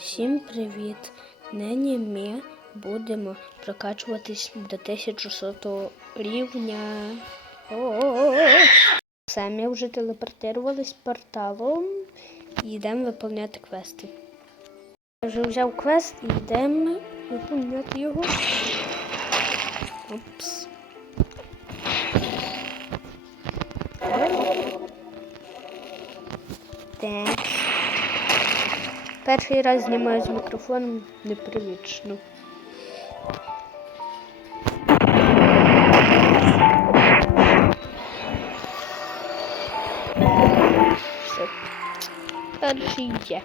Всім привіт! Нині ми будемо прокачуватись до 1100 рівня. О-о-о! Все, ми вже телепортувались порталом і йдемо виповняти квести. Я вже взяв квест і йдемо виповняти його. Опс. Так. Перший раз знімаю з мікрофоном непривично. Перший є.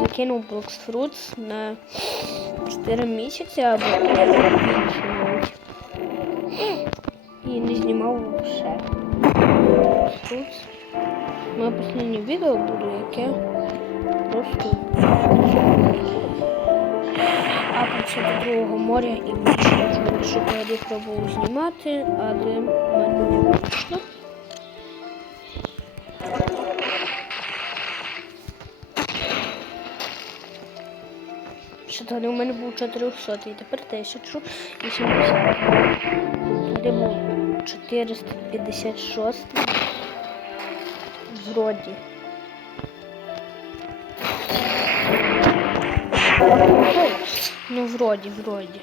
Закинув Блокс Фрутс на 4 місяці або більше навіть. І не знімав ще. Фрутс. Моє останнє відео буде, яке просто Апнувся до другого моря і більше я пробував знімати, але мене не вийшло. Тоді у мене був 400 і тепер 1080. Тоді був 456. Вроді. Ну, вроді, вроді.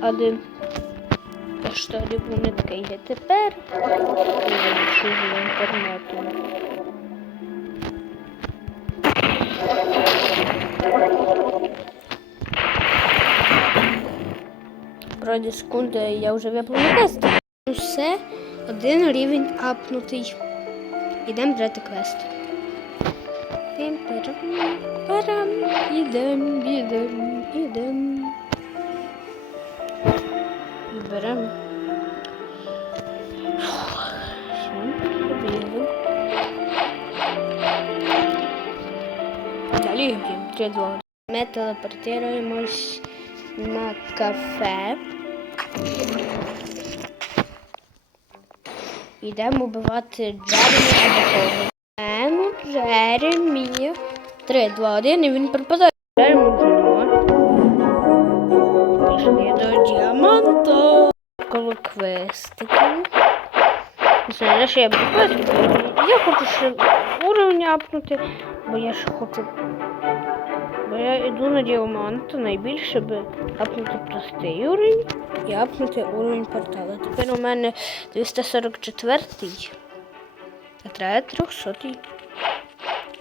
Але що був не такий тепер. Що з інтернету. Пройде секунди, я вже виповнив квест. Все, один рівень апнутий. Ідемо брати квест. Тим парам, парам, ідем, ідем, ідем. І побігли. Далі б'ємо. Три, два. Ми телепортуємось на кафе. Йдемо вбивати Джеремі або Йдемо Джеремі. Три, два, один, і він пропадає. Джеремі вже. Пішли до діаманта. Коло квестиків. Не знаю, що я буду квестики. Я хочу ще уровень апнути, бо я ще хочу Бо я йду на діамант найбільше би апнути простий уровень і апнути уровень портала. Тепер у мене 244 а треба 300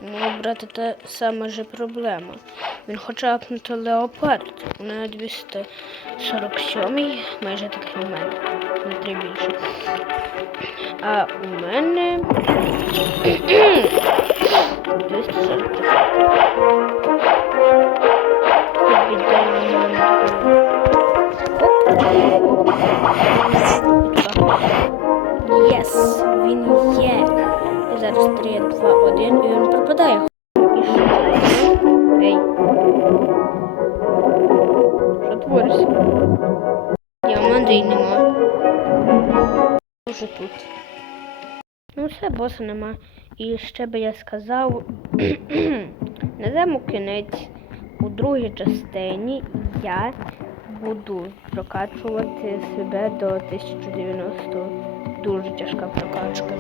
Можу брати та сама же проблема. Він хоче апнути леопард. У мене 247 майже такий у мене. Не три більше. А у мене 244. Зараз 3, 2, 1, і він пропадає. І що? Ей. Що твориться? Діаманти нема. Уже тут. Ну все, боса нема. І ще би я сказав, назему кінець. У другій частині я буду прокачувати себе до 1090. Дуже тяжка прокачка.